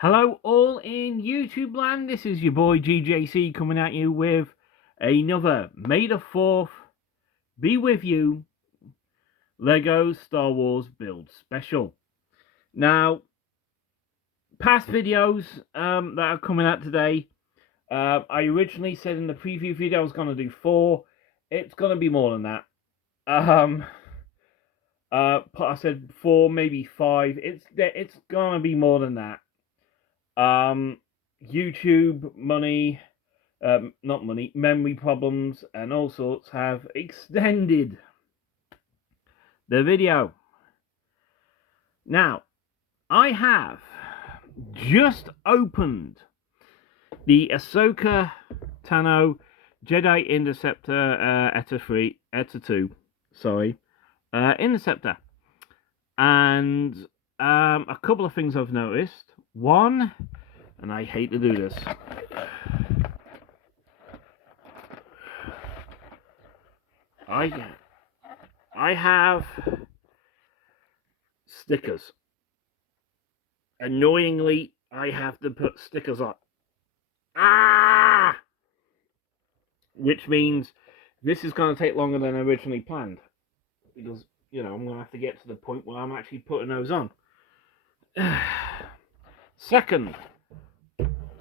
Hello all in YouTube land, this is your boy GJC coming at you with another May the 4th be with you LEGO Star Wars build special. Now, past videos that are coming out today, I originally said in the preview video I was going to do 4. It's going to be more than that. I said 4, maybe 5. It's going to be more than that. YouTube money, not money, memory problems and all sorts have extended the video. Now, I have just opened the Ahsoka Tano Jedi Interceptor Eta 2, Interceptor, and a couple of things I've noticed. One, and I hate to do this, I have stickers. Annoyingly, I have to put stickers on. Which means this is going to take longer than originally planned. Because, you know, I'm going to have to get to the point where I'm actually putting those on. Second,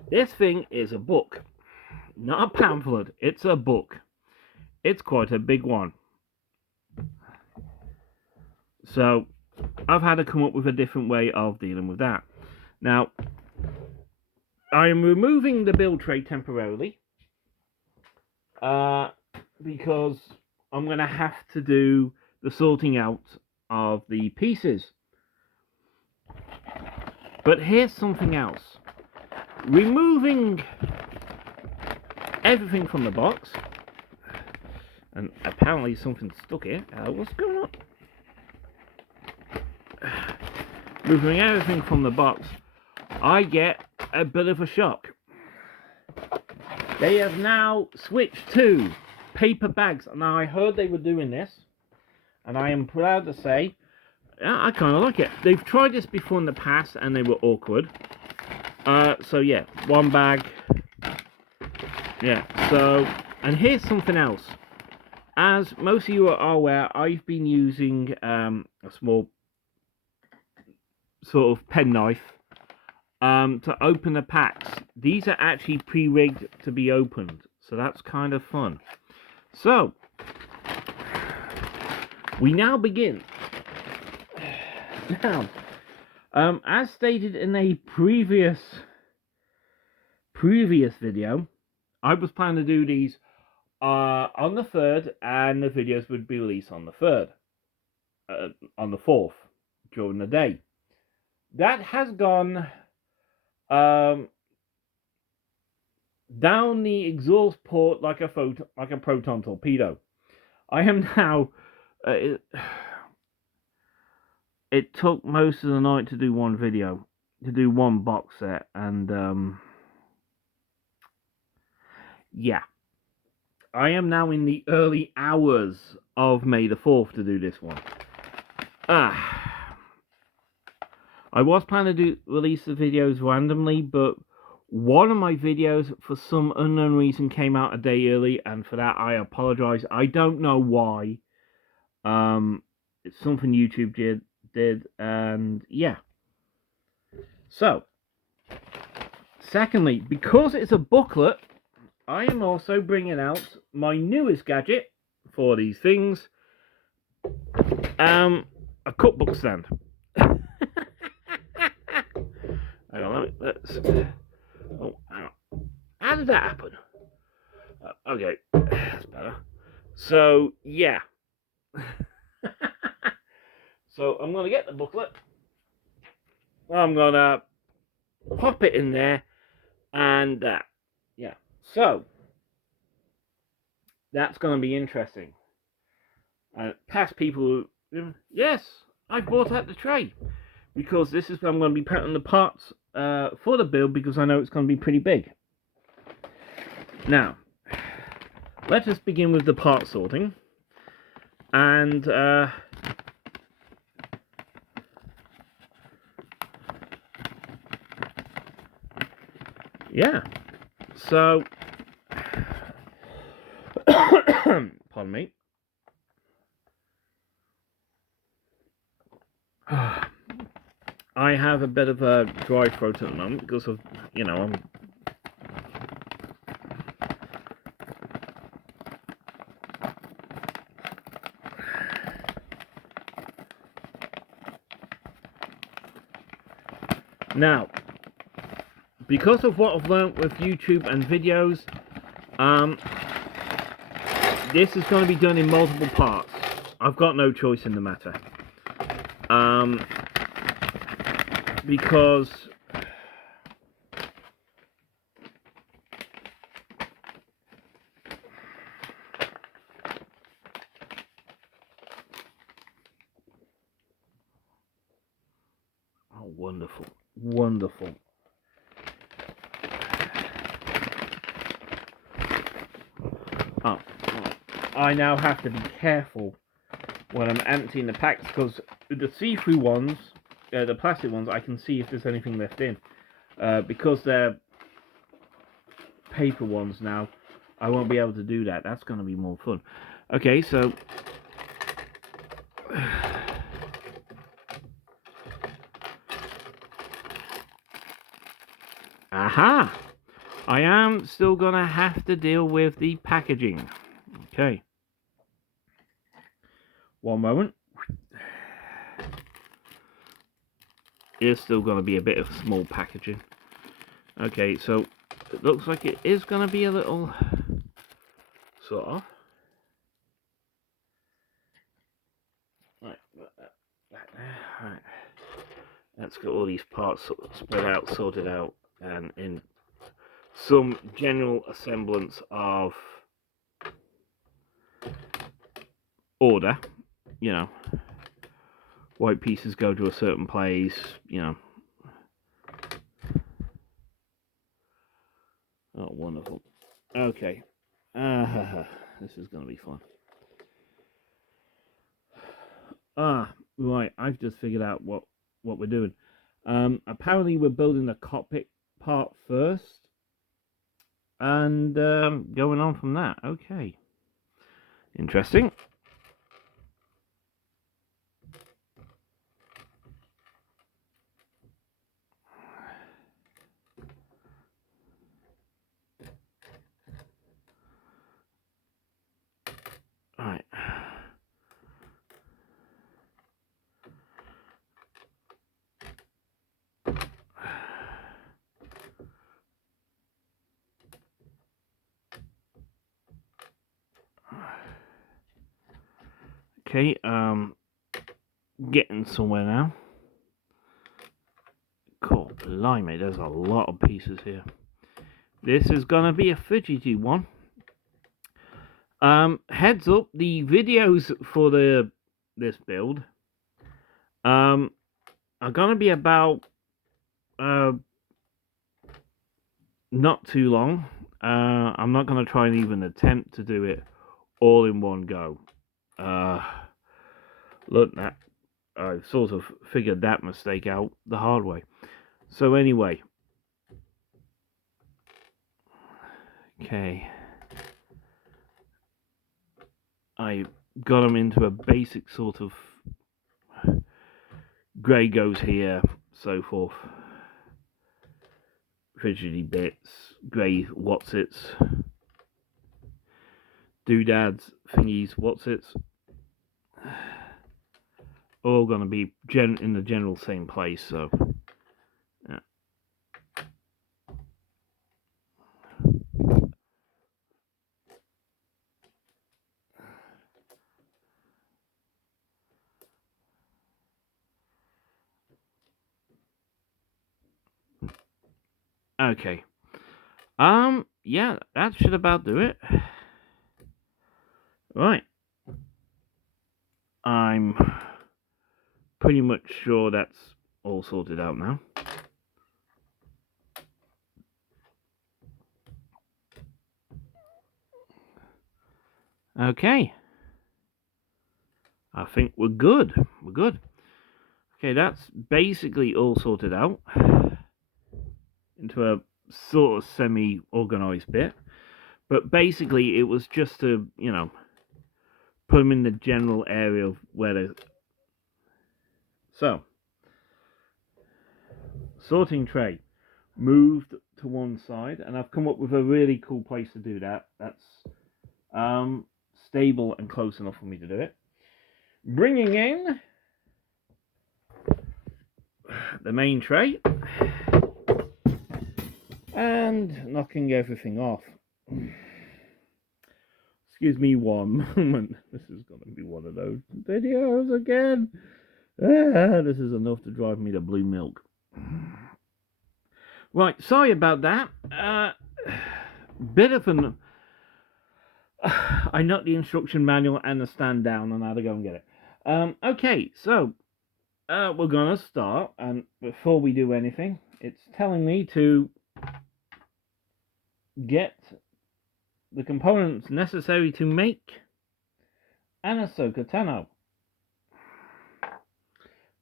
this thing is a book. Not a pamphlet, it's a book. It's quite a big one. So, I've had to come up with a different way of dealing with that. Now, I am removing the build tray temporarily. Because I'm going to have to do the sorting out of the pieces. But here's something else. Removing everything from the box, and apparently something stuck here. What's going on? Removing everything from the box, I get a bit of a shock. They have now switched to paper bags. Now, I heard they were doing this, and I am proud to say, I kind of like it. They've tried this before in the past, and they were awkward. So, yeah, one bag. Yeah, so, and here's something else. As most of you are aware, I've been using a small sort of penknife to open the packs. These are actually pre-rigged to be opened, so that's kind of fun. So, we now begin. Now, as stated in a previous video, I was planning to do these on the 3rd, and the videos would be released on the 3rd, on the 4th, during the day. That has gone down the exhaust port like a proton torpedo. I am now. It took most of the night to do one video, to do one box set, and yeah, I am now in the early hours of May the 4th to do this one. I was planning to release the videos randomly, but one of my videos, for some unknown reason, came out a day early, and for that I apologize. I don't know why. It's something YouTube did, and yeah. So, secondly, because it's a booklet, I am also bringing out my newest gadget for these things, a cookbook stand. Hang on, let's. Oh, hang on. How did that happen? Okay, that's better. So, yeah. So, I'm going to get the booklet. I'm going to pop it in there. And, yeah. So, that's going to be interesting. Past people, yes, I bought out the tray. Because this is where I'm going to be putting the parts for the build, because I know it's going to be pretty big. Now, let us begin with the part sorting. And yeah. So, pardon me. I have a bit of a dry throat at the moment because of, I'm... Now, because of what I've learnt with YouTube and videos, this is going to be done in multiple parts. I've got no choice in the matter. Because oh, wonderful, wonderful. Oh, I now have to be careful when I'm emptying the packs, because the see-through ones, the plastic ones, I can see if there's anything left in. Because they're paper ones now, I won't be able to do that. That's going to be more fun. Okay, so... Aha! I am still going to have to deal with the packaging. Okay. One moment. It's still going to be a bit of small packaging. Okay, so it looks like it is going to be a little sort of. Right. Let's get all these parts spread out, sorted out, and in some general semblance of order. White pieces go to a certain place, Oh, wonderful. Okay. This is going to be fun. Right. I've just figured out what we're doing. Apparently we're building the cockpit part first. And going on from that. Okay. Interesting. Alright. Okay, getting somewhere now. Cool, blimey, there's a lot of pieces here. This is gonna be a fidgety one. Heads up, the videos for this build are gonna be about not too long. I'm not gonna try and even attempt to do it all in one go. Look, that I've sort of figured that mistake out the hard way. So anyway, okay, I got them into a basic sort of grey goes here, so forth. Fidgety bits, grey whatsits, doodads, thingies, whatsits. All going to be in the general same place, so yeah. Okay. Yeah, that should about do it. Right. I'm pretty much sure that's all sorted out now. Okay. I think we're good. We're good. Okay, that's basically all sorted out into a sort of semi-organized bit. But basically, it was just to, put them in the general area of where they... So, sorting tray moved to one side, and I've come up with a really cool place to do that. That's stable and close enough for me to do it. Bringing in the main tray and knocking everything off. Excuse me one moment. This is going to be one of those videos again. This is enough to drive me to blue milk. Right, sorry about that. Bit of an... I knocked the instruction manual and the stand down and I had to go and get it. Okay, so we're going to start. And before we do anything, it's telling me to get the components necessary to make an Ahsoka Tano.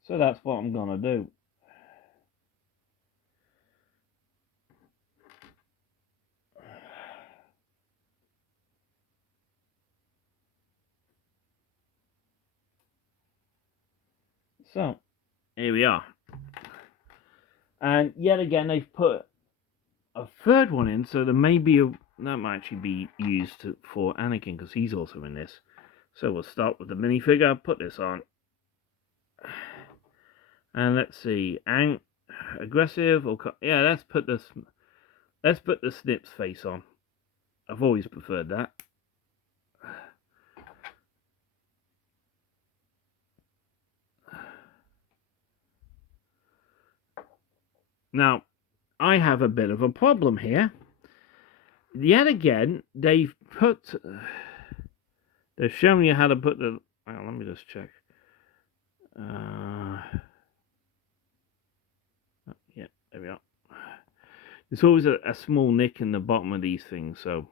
So that's what I'm going to do. So, here we are. And yet again, they've put a third one in, so there may be that might actually be used for Anakin, because he's also in this. So we'll start with the minifigure, put this on. And let's see, aggressive or... Yeah, let's put the Snips face on. I've always preferred that. Now, I have a bit of a problem here. Yet again, they've shown you how to put the... Hang on, let me just check. Yeah, there we are. There's always a small nick in the bottom of these things, so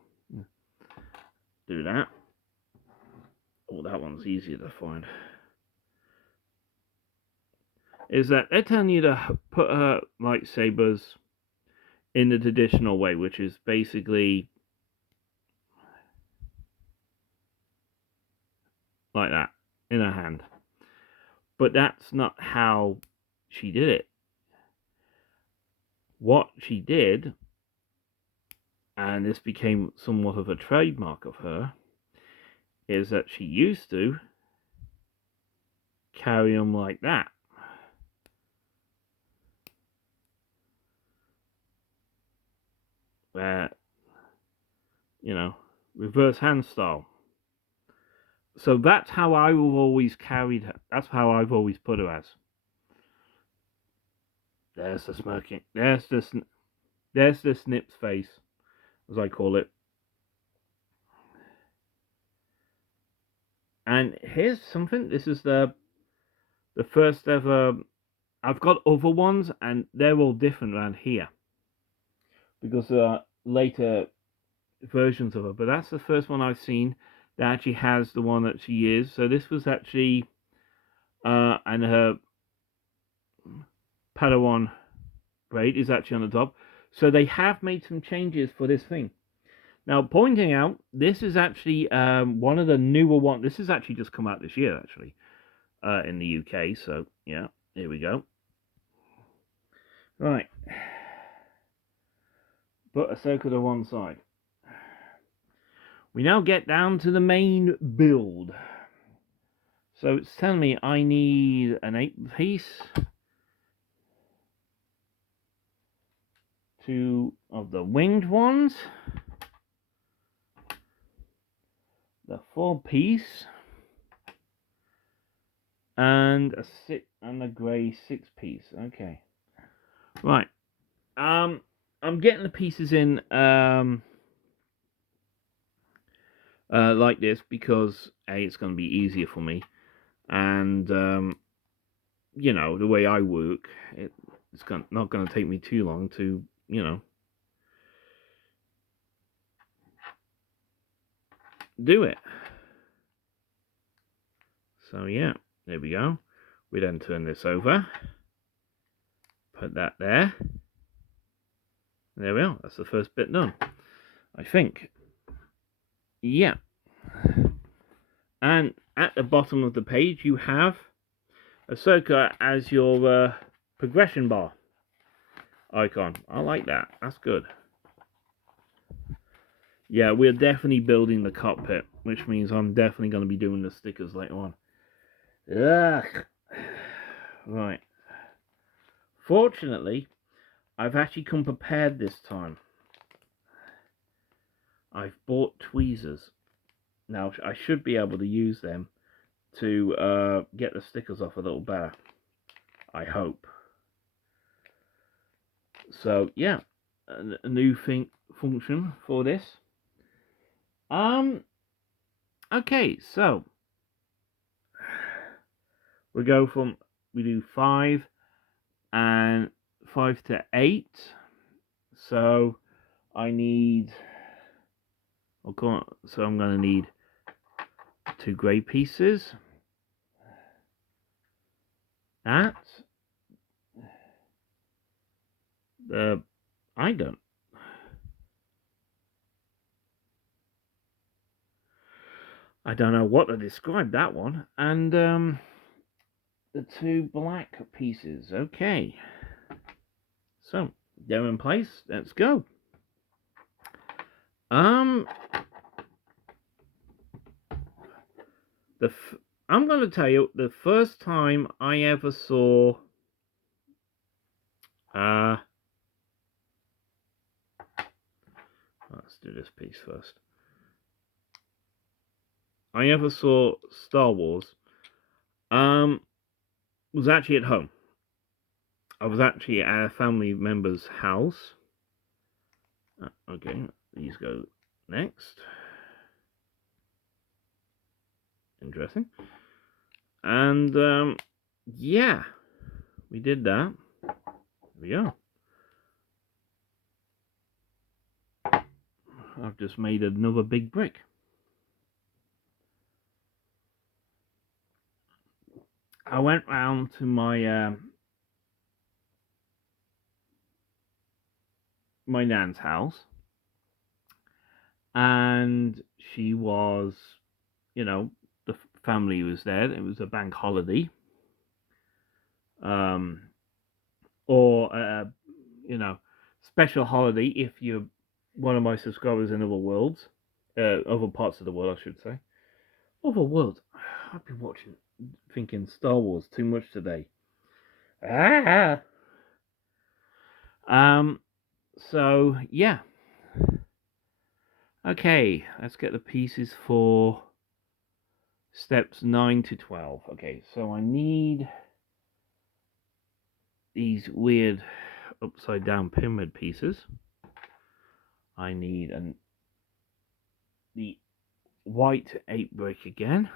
do that. Oh, that one's easier to find. Is that they're telling you to put her lightsabers in the traditional way, which is basically like that, in her hand. But that's not how she did it. What she did, and this became somewhat of a trademark of her, is that she used to carry them like that. Where, reverse hand style. So that's how I have always carried her. That's how I've always put her as. There's the smirking. There's the Snips face, as I call it. And here's something. This is the first ever. I've got other ones, and they're all different around here, because there are later versions of her. But that's the first one I've seen that actually has the one that she is. So this was actually, and her Padawan braid is actually on the top. So they have made some changes for this thing. Now, pointing out, this is actually one of the newer ones. This has actually just come out this year, actually, in the UK. So, yeah, here we go. Right. Put Ahsoka to one side. We now get down to the main build. So it's telling me I need an 8-piece. 2 of the winged ones. The 4-piece. And a grey 6-piece. Okay. Right. I'm getting the pieces in like this because it's going to be easier for me, and the way I work, it's not going to take me too long to do it. So yeah, there we go. We then turn this over, put that there, There we are. That's the first bit done, I think. Yeah. And at the bottom of the page, you have a circle as your progression bar icon. I like that. That's good. Yeah, we're definitely building the cockpit, which means I'm definitely going to be doing the stickers later on. Ugh. Right. Fortunately, I've actually come prepared this time. I've bought tweezers. Now, I should be able to use them to get the stickers off a little better. I hope. So, yeah. A new function for this. Okay, so we do 5 and 5 to 8. So I need, so I'm going to need 2 grey pieces. That. I don't know what to describe that one. And the 2 black pieces. Okay. So they're in place. Let's go. I'm going to tell you the first time I ever saw let's do this piece first. I ever saw Star Wars was actually at home. I was actually at a family member's house. Okay, these go next. Interesting. And yeah, we did that. Here we go. I've just made another big brick. I went round to my my nan's house, and she was, the family was there. It was a bank holiday, or special holiday if you're one of my subscribers in other worlds, other parts of the world, I should say. Other worlds. I've been thinking Star Wars too much today. So yeah. Okay, let's get the pieces for steps 9 to 12. Okay, so I need these weird upside down pyramid pieces. I need the white 8 brick again.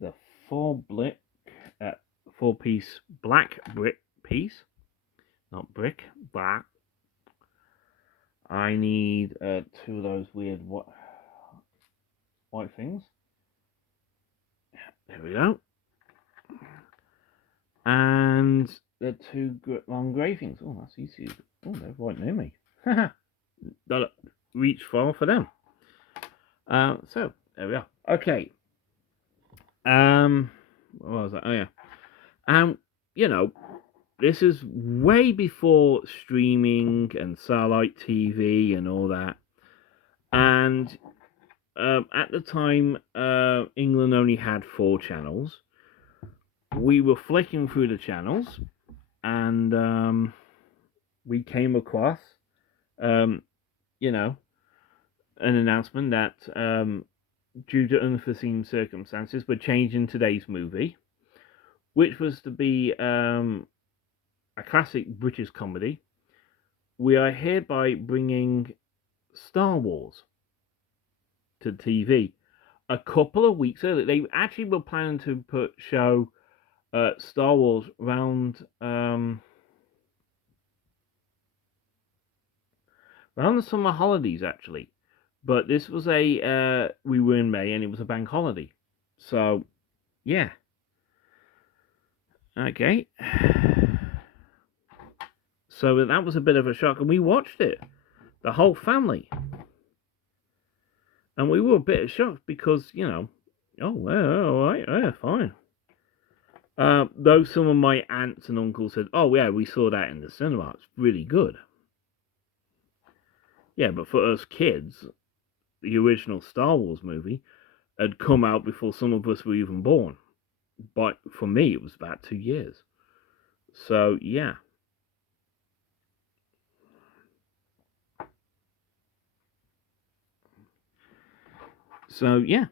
The 4-piece black brick piece. Not brick, black. I need 2 of those weird white things. There we go. And the 2 long grey things. Oh, that's easy. Oh, they're right near me. Gotta reach far for them. So there we are. Okay. What was that? Oh yeah. This is way before streaming and satellite TV and all that. And at the time, England only had 4 channels. We were flicking through the channels, and we came across, an announcement that due to unforeseen circumstances, we're changing today's movie, which was to be a classic British comedy. We are hereby bringing Star Wars to TV. A couple of weeks earlier, they actually were planning to show Star Wars around the summer holidays, actually. But this was we were in May, and it was a bank holiday. So, yeah. Okay. So that was a bit of a shock, and we watched it, the whole family. And we were a bit shocked because, oh, well, all right, yeah, fine. Though some of my aunts and uncles said, oh, yeah, we saw that in the cinema. It's really good. Yeah, but for us kids, the original Star Wars movie had come out before some of us were even born. But for me, it was about 2 years. So, yeah. So, yeah.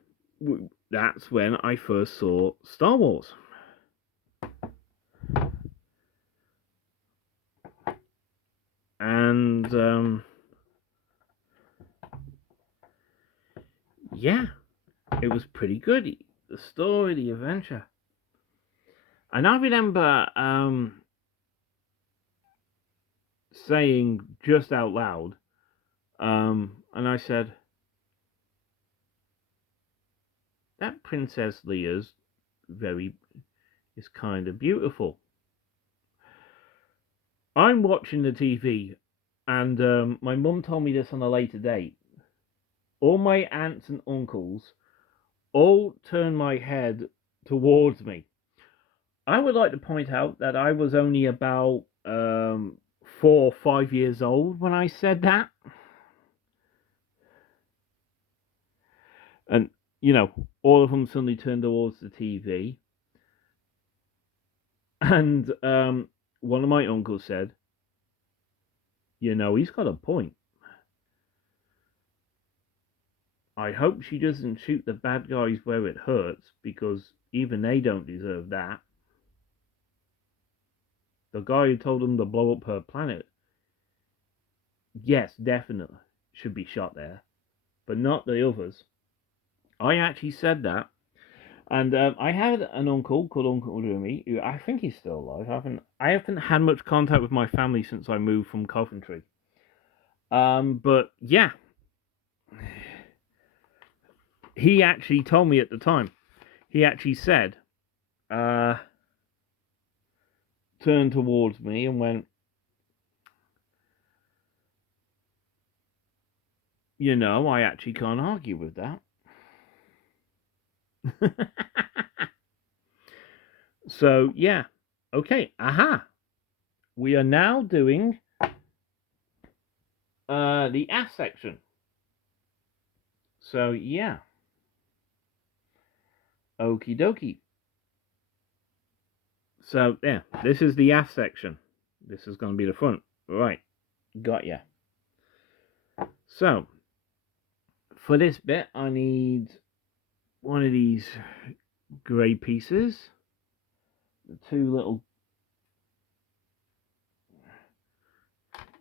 That's when I first saw Star Wars. And, yeah. It was pretty good. The story, the adventure. And I remember saying just out loud, and I said, that Princess Leia's is kind of beautiful. I'm watching the TV, and my mum told me this on a later date. All my aunts and uncles all turned my head towards me. I would like to point out that I was only about 4 or 5 years old when I said that. And, all of them suddenly turned towards the TV. And one of my uncles said, he's got a point. I hope she doesn't shoot the bad guys where it hurts, because even they don't deserve that. The guy who told them to blow up her planet, yes, definitely should be shot there, but not the others. I actually said that. And I had an uncle called Uncle Rumi, who I think he's still alive. I haven't had much contact with my family since I moved from Coventry. But yeah, he actually told me at the time. He actually said, turned towards me and went, I actually can't argue with that. So, yeah. Okay, aha. We are now doing the ass section. So, yeah. Okie dokie. So, yeah, this is the ass section. This is going to be the front. Right, got ya. So, for this bit, I need one of these grey pieces. The 2 little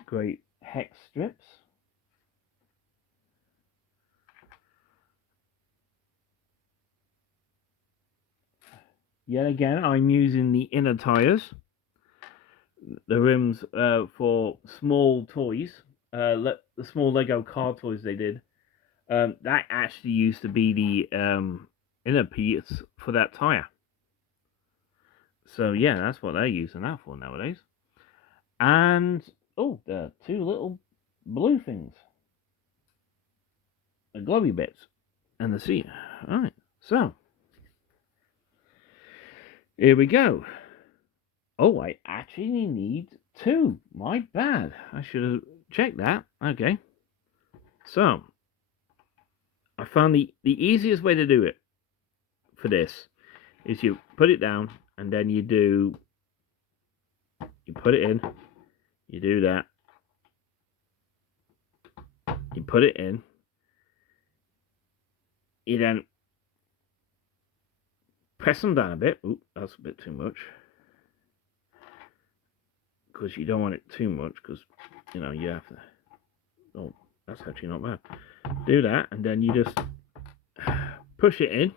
grey hex strips. Yet again, I'm using the inner tires. The rims for small toys. The small Lego car toys they did. That actually used to be the inner piece for that tire. So yeah, that's what they're using that for nowadays. And the 2 little blue things, the glowy bits, and the seat. All right, so here we go. Oh, I actually need 2. My bad. I should have checked that. Okay. So I found the easiest way to do it for this is you put it down and then you put it in, you do that, you put it in, you then press them down a bit. Oop, that's a bit too much, because you don't want it too much, because you have to. Oh, that's actually not bad. Do that, and then you just push it in,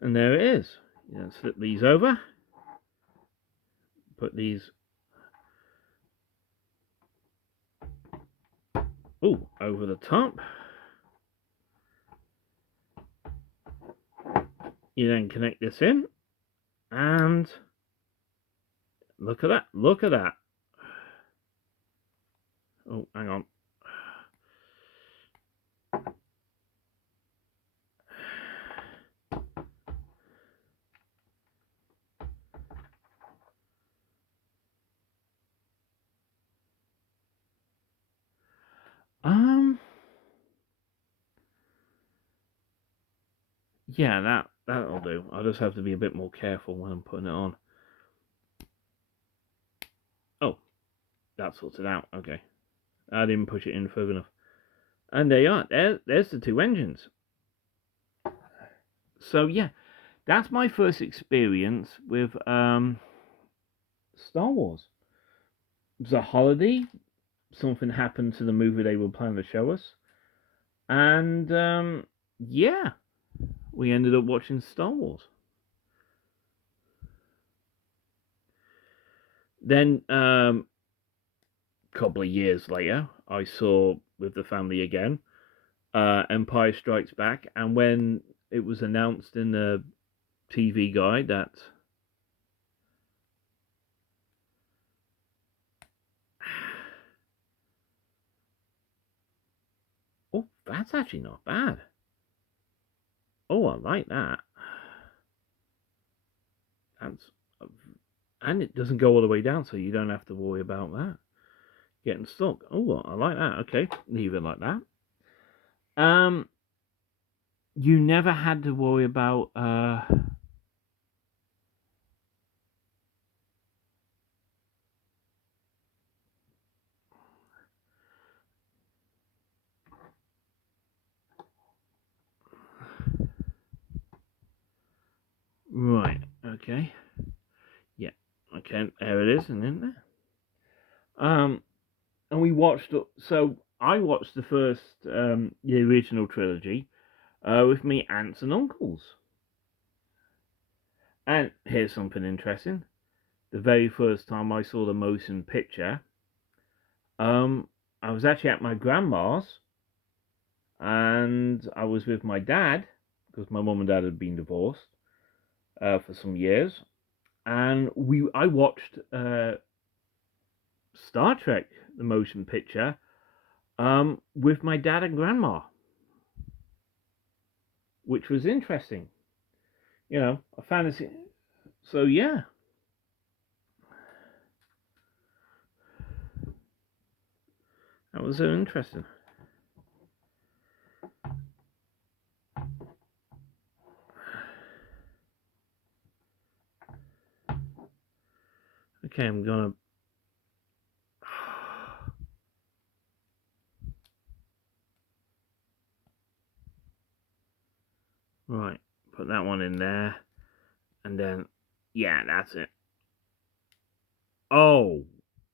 and there it is. You then slip these over, put these over the top. You then connect this in, and look at that, Oh, hang on. Yeah, that'll do. I'll just have to be a bit more careful when I'm putting it on. Oh, that sorts it out. Okay. I didn't push it in further enough. And there you are. There's the two engines. So yeah, that's my first experience with Star Wars. It was a holiday. Something happened to the movie they were planning to show us. And yeah, we ended up watching Star Wars. Then a couple of years later, I saw with the family again Empire Strikes Back, and when it was announced in the TV guide that oh, that's actually not bad. Oh, I like that. That's and it doesn't go all the way down, so you don't have to worry about that getting stuck. Oh, I like that. Okay, leave it like that. You never had to worry about right. Okay. Yeah. Okay. There it is, and in there. And we watched. So I watched the first, the original trilogy, with me aunts and uncles. And here's something interesting. The very first time I saw the motion picture, I was actually at my grandma's, and I was with my dad because my mum and dad had been divorced for some years, and I watched Star Trek, the motion picture, with my dad and grandma, which was interesting. You know, I found this. So yeah, that was so interesting. Okay, I'm gonna. Right, put that one in there, and then, yeah, that's it. Oh,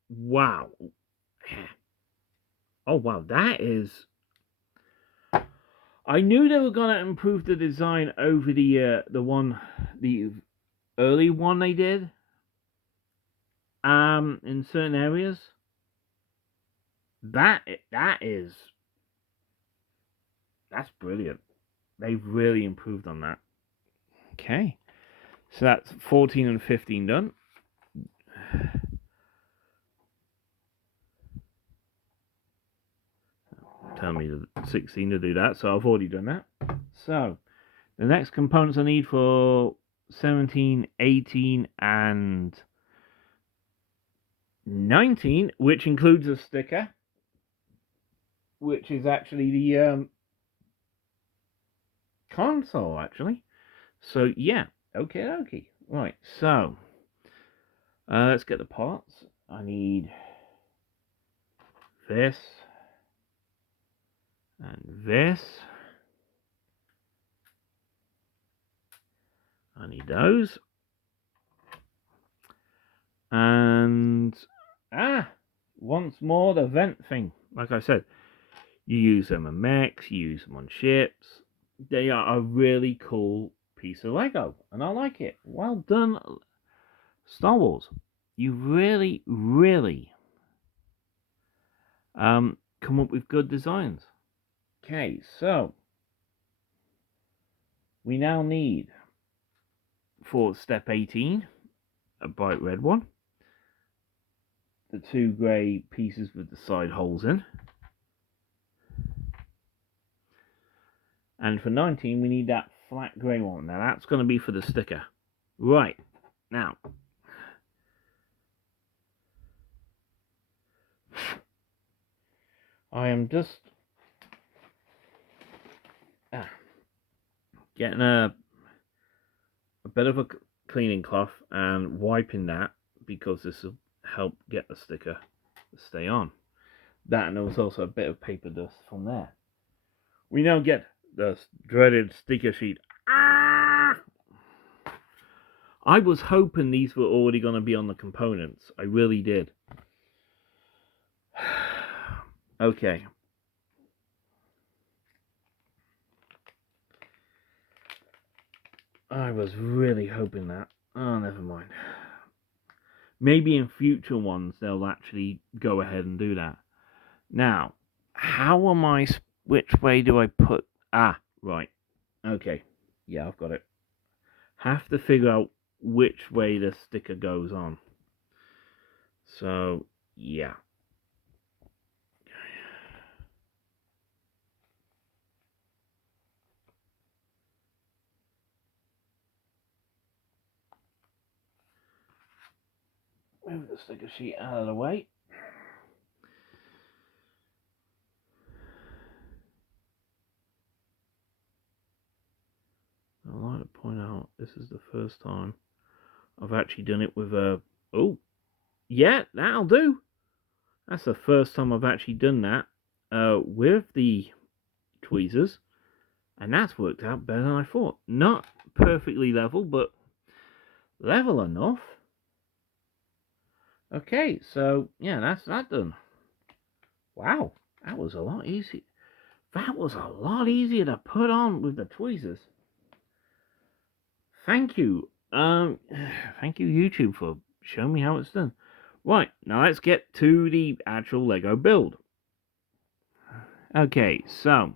wow. Oh, wow, that is. I knew they were gonna improve the design over the early one they did. In certain areas. That is that's brilliant. They've really improved on that. Okay, so that's 14 and 15 done. Tell me the 16 to do that, so I've already done that. So the next components I need for 17, 18, and 19, which includes a sticker, which is actually the console, actually. So yeah, okay. Right, so let's get the parts. I need this and this. I need those. And once more the vent thing. Like I said, you use them on mechs, you use them on ships. They are a really cool piece of Lego, and I like it. Well done, Star Wars. You really, really come up with good designs. Okay, so we now need for step 18 a bright red one. the 2 grey pieces with the side holes in. And for 19, we need that flat grey one. Now, that's going to be for the sticker. Right. Now, I am just getting a bit of a cleaning cloth and wiping that, because this will help get the sticker to stay on. That, and there was also a bit of paper dust from there. We now get the dreaded sticker sheet. Ah! I was hoping these were already going to be on the components. I really did. Okay. I was really hoping that. Oh, never mind. Maybe in future ones they'll actually go ahead and do that. Now, how am I... Which way do I put... Ah, right. Okay. Yeah, I've got it. Have to figure out which way the sticker goes on. So, yeah. Move the sticker sheet out of the way. I'd like to point out, this is the first time I've actually done it with a... Oh, yeah, that'll do. That's the first time I've actually done that with the tweezers. And that's worked out better than I thought. Not perfectly level, but level enough. Okay, so, yeah, that's that done. Wow, that was a lot easier. That was a lot easier to put on with the tweezers. Thank you. Thank you, YouTube, for showing me how it's done. Right, now let's get to the actual Lego build. Okay, so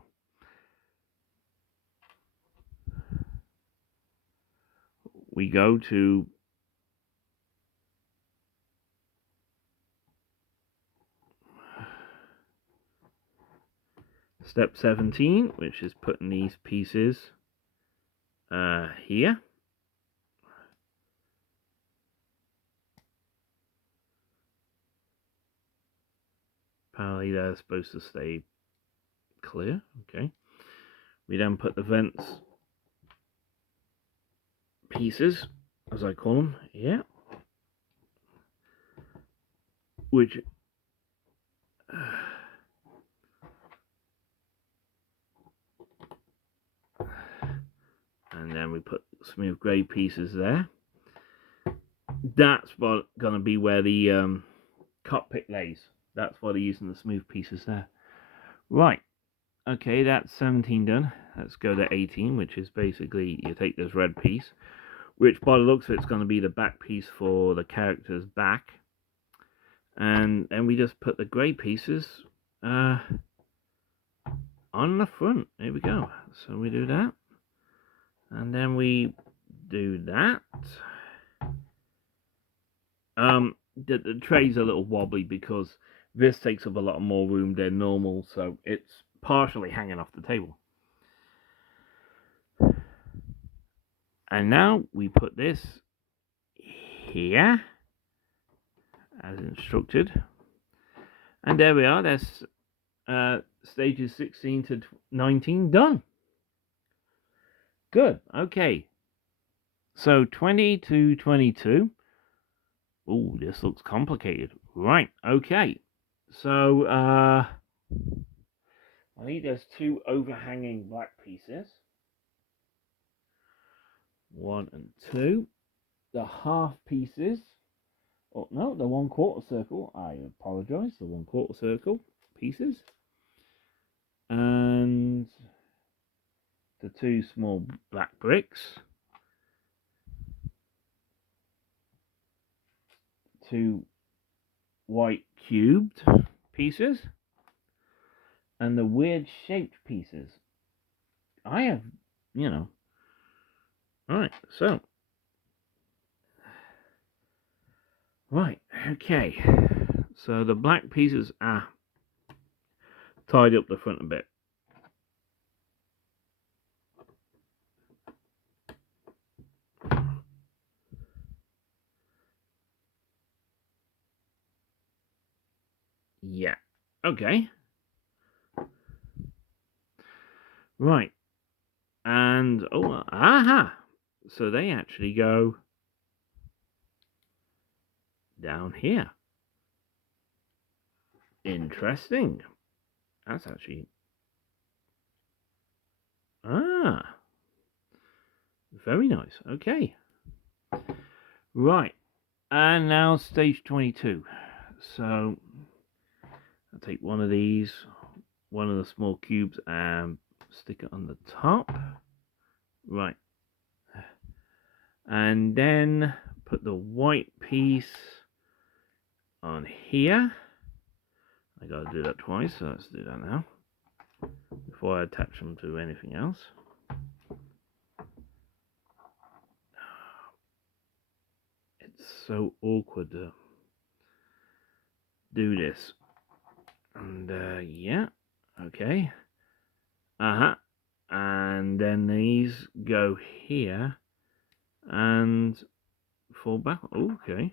we go to step 17, which is putting these pieces here. Apparently they're supposed to stay clear. Okay. We then put the vents pieces, as I call them, here. Which and then we put smooth grey pieces there. That's what gonna be where the cockpit lays. That's why they're using the smooth pieces there. Right. Okay, that's 17 done. Let's go to 18, which is basically you take this red piece, which by the looks of it's going to be the back piece for the character's back. And then we just put the grey pieces on the front. There we go. So we do that. And then we do that. The tray's a little wobbly because this takes up a lot more room than normal, so it's partially hanging off the table. And now we put this here as instructed, and there we are. That's stages 16 to 19 done. Good. Okay, so 20 to 22. Oh, this looks complicated. Right. Okay, so I need those 2 overhanging black pieces. 1 and 2. The half pieces. Oh no, the 1/4 circle. I apologize. The 1/4 circle pieces. And the 2 small black bricks. 2 white cubed pieces. And the weird shaped pieces. I have, Alright, so. Right, okay. So the black pieces are tied up the front a bit. Yeah. Okay. Right. And, oh, aha! So they actually go down here. Interesting. That's actually... Ah. Very nice. Okay. Right. And now stage 22. So I'll take one of these, one of the small cubes, and stick it on the top. Right. And then put the white piece on here. I gotta do that twice, so let's do that now before I attach them to anything else. It's so awkward to do this. And yeah, okay. And then these go here and fall back. Okay.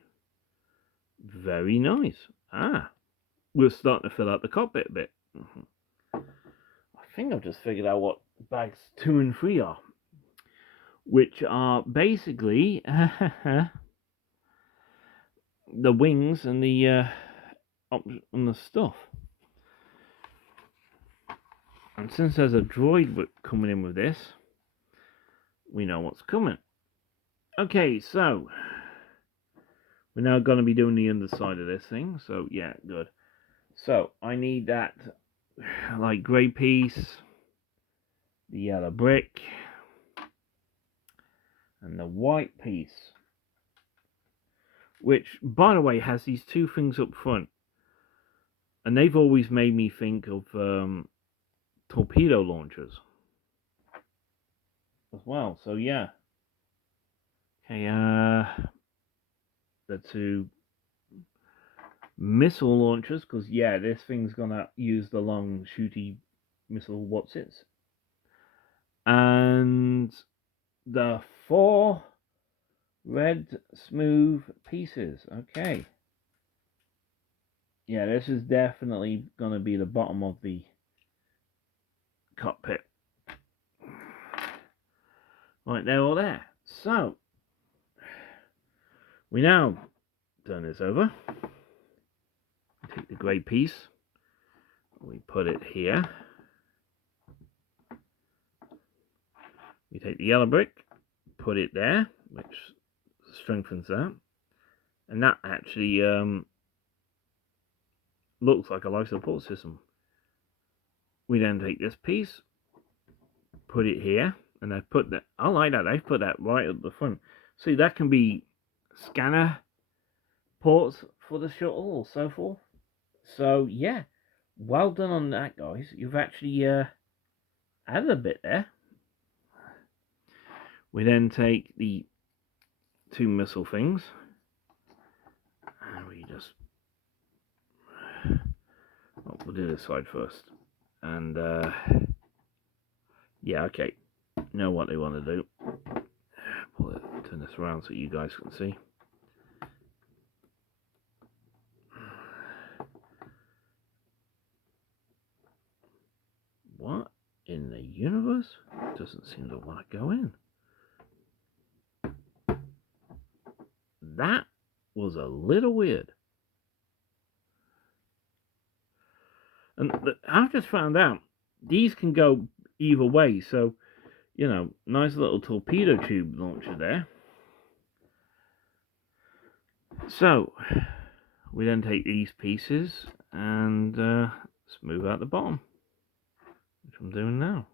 Very nice. We're starting to fill out the cockpit a bit. I think I've just figured out what bags 2 and 3 are, which are basically the wings and the stuff. And since there's a droid coming in with this, we know what's coming. Okay, so we're now going to be doing the underside of this thing. So yeah, good. So I need that like grey piece, the yellow brick, and the white piece, which by the way has these 2 things up front, and they've always made me think of torpedo launchers as well. So yeah, okay, the 2 missile launchers, because yeah, this thing's gonna use the long shooty missile whatsits, and the 4 red smooth pieces. Okay, yeah, this is definitely gonna be the bottom of the cockpit. Right, they're all there. So we now turn this over. Take the grey piece, we put it here. We take the yellow brick, put it there, which strengthens that, and that actually looks like a life support system. We then take this piece, put it here, and I've put that. I like that. They've put that right at the front. See, that can be scanner ports for the shuttle or so forth. So yeah, well done on that, guys. You've actually added a bit there. We then take the 2 missile things, and we just we'll do this side first. And yeah, okay, know what they want to do. Pull it, turn this around so you guys can see. What in the universe? Doesn't seem to want to go in. That was a little weird. And I've just found out these can go either way. So, you know, nice little torpedo tube launcher there. So, we then take these pieces and smooth out the bottom, which I'm doing now.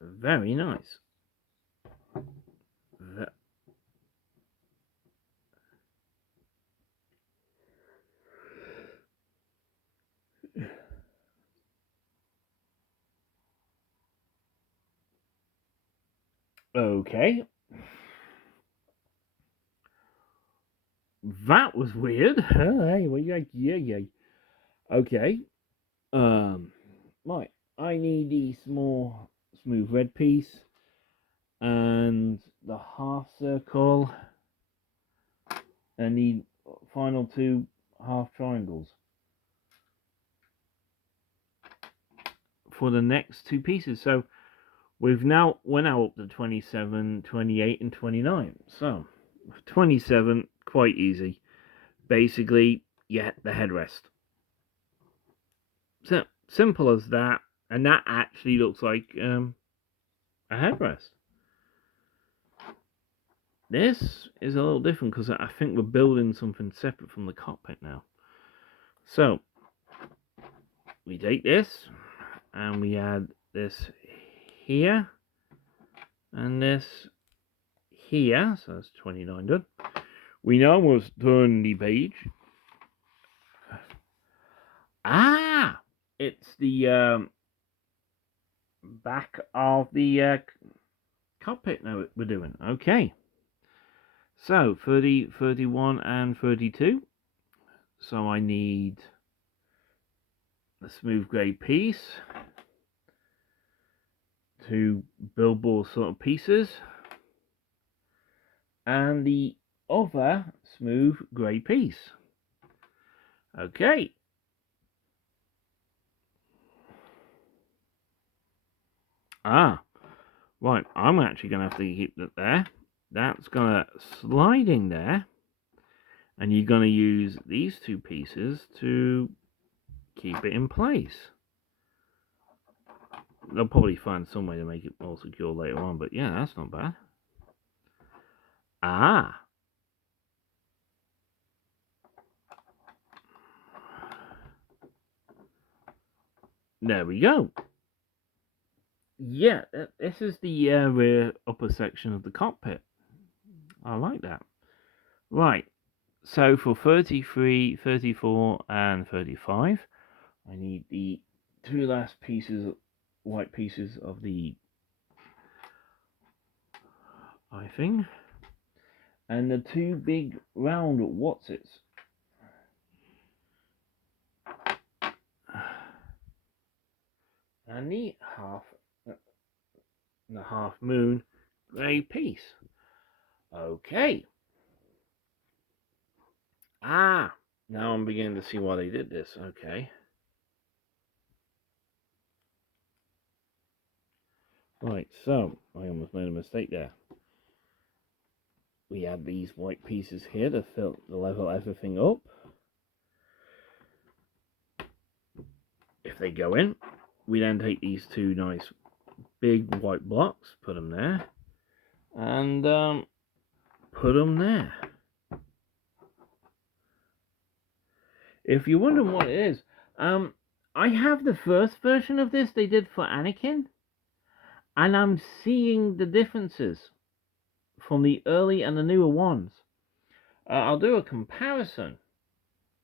Very nice. Okay. That was weird. Hey, what you like? Yeah. Okay. Right. I need the small, smooth red piece and the half circle and the final two half triangles for the next two pieces. So we're now up to 27, 28, and 29. So 27, quite easy. Basically, yeah, the headrest. So simple as that, and that actually looks like a headrest. This is a little different because I think we're building something separate from the cockpit now. So we take this and we add this here and this here, so that's 29 done. We now must turn the page. Ah, it's the back of the cockpit now we're doing. Okay, so 30, 31 and 32. So I need the smooth grey piece, two billboard sort of pieces, and the other smooth grey piece. Okay. Right, I'm actually going to have to keep that there. That's going to slide in there, and you're going to use these two pieces to keep it in place. They'll probably find some way to make it more secure later on, but yeah, that's not bad. There we go. Yeah, this is the rear upper section of the cockpit. I like that. Right, so for 33, 34 and 35, I need the two last pieces, white pieces of the eye-thing, and the two big round whatsits. And the half moon grey piece. Okay. Now I'm beginning to see why they did this. Okay. Right, so I almost made a mistake there. We add these white pieces here to level everything up. If they go in, we then take these two nice big white blocks, put them there, and put them there. If you're wondering what it is, I have the first version of this they did for Anakin, and I'm seeing the differences from the early and the newer ones. I'll do a comparison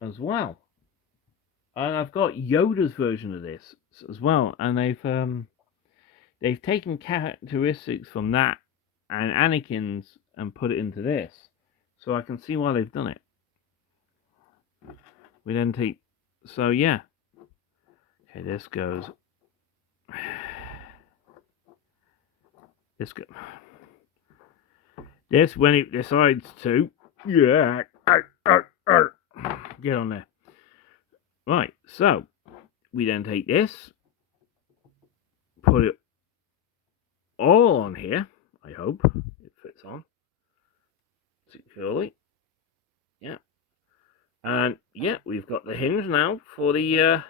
as well. And I've got Yoda's version of this as well, and they've taken characteristics from that and Anakin's and put it into this, so I can see why they've done it. We then take, so yeah, okay, this goes, this when it decides to, yeah, get on there. Right, so we then take this, put it all on here. I hope it fits on securely. Yeah. And yeah, we've got the hinge now for the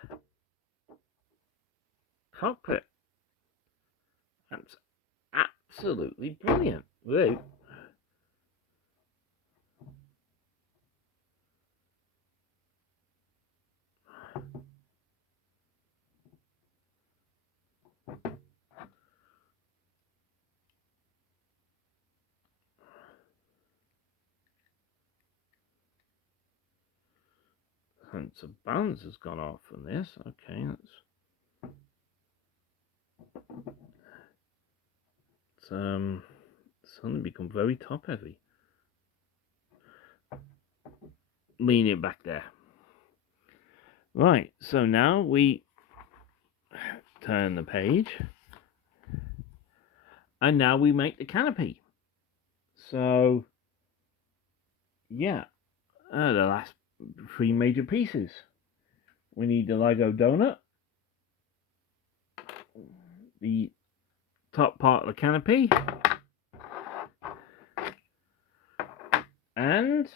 cockpit. That's absolutely brilliant. Wait. sense of balance has gone off from this. Okay, it's suddenly become very top heavy. Lean it back there. Right, so now we turn the page, and now we make the canopy. So yeah, the last 3 major pieces. We need the Lego donut, the top part of the canopy, and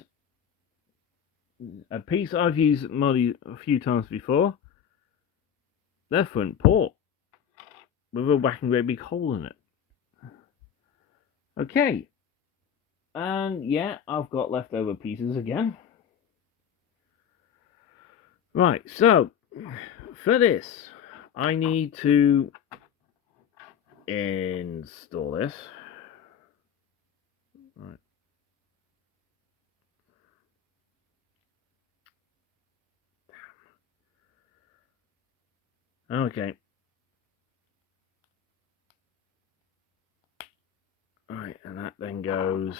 a piece I've used a few times before, the front port, with a whacking great big hole in it. Okay, and yeah, I've got leftover pieces again. Right, so for this, I need to install this. Right. Okay. Right, and that then goes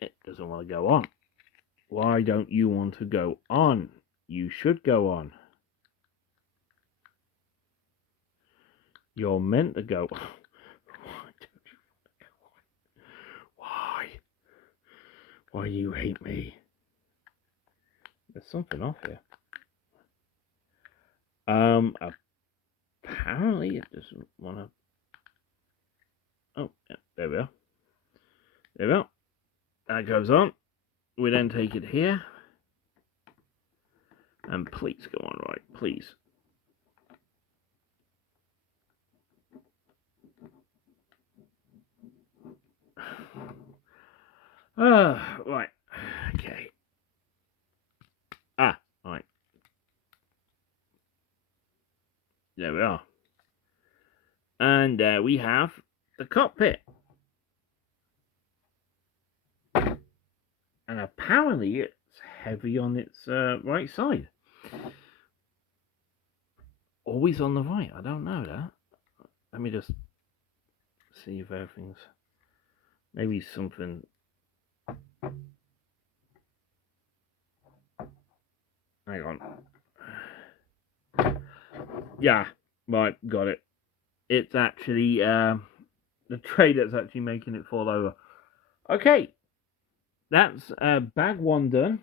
it doesn't want to go on. Why don't you want to go on? You should go on. You're meant to go on. Why don't you want to go on? Why? Why do you hate me? There's something off here. Apparently it doesn't want to. Oh, yeah, there we are. There we are. That goes on. We then take it here. And please go on right, please. Right. Okay. Right. There we are. And there we have the cockpit. And apparently it's heavy on its right side. Always on the right. I don't know that. Let me just see if everything's... Maybe something... Hang on. Yeah, right, got it. It's actually the tray that's actually making it fall over. Okay, that's bag 1 done.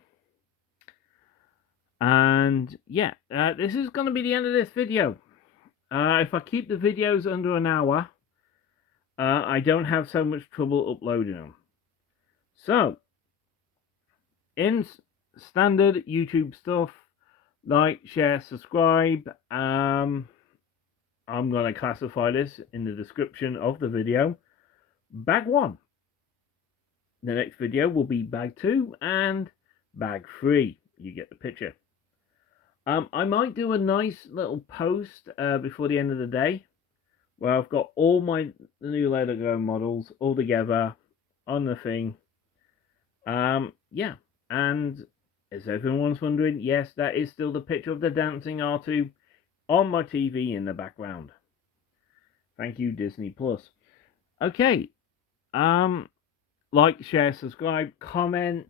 And yeah, this is going to be the end of this video. If I keep the videos under an hour, I don't have so much trouble uploading them. So, in standard YouTube stuff, like, share, subscribe. I'm going to classify this in the description of the video. Bag 1. The next video will be bag 2 and bag 3. You get the picture. I might do a nice little post before the end of the day where I've got all the new Lego models all together on the thing. Yeah, and as everyone's wondering, yes, that is still the picture of the dancing R2 on my TV in the background. Thank you, Disney Plus. Okay, like, share, subscribe, comment.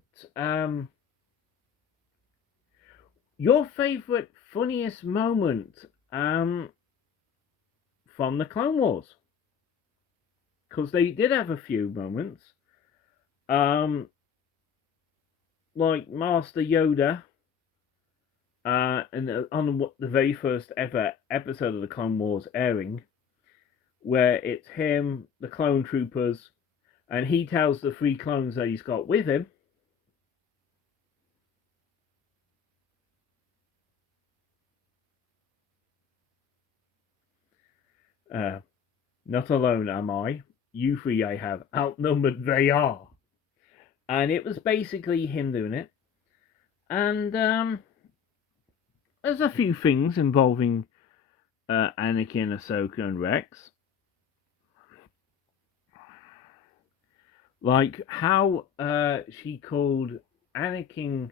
Your favorite, funniest moment from the Clone Wars, because they did have a few moments. Like Master Yoda, and on the very first ever episode of the Clone Wars airing, where it's him, the clone troopers, and he tells the 3 clones that he's got with him, not alone am I. You 3 I have outnumbered they are. And it was basically him doing it. And there's a few things involving Anakin, Ahsoka, and Rex. Like how she called Anakin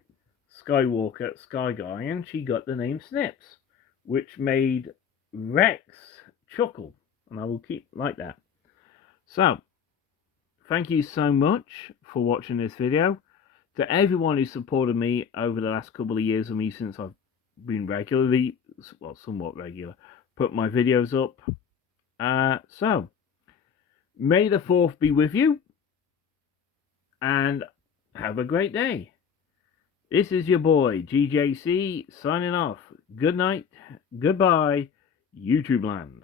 Skywalker Sky Guy, and she got the name Snips, which made Rex chuckle, and I will keep like that. So, thank you so much for watching this video. To everyone who supported me over the last couple of years of me, since I've been regularly, well, somewhat regular, put my videos up. So, may the 4th be with you, and have a great day. This is your boy, GJC, signing off. Good night, goodbye, YouTube land.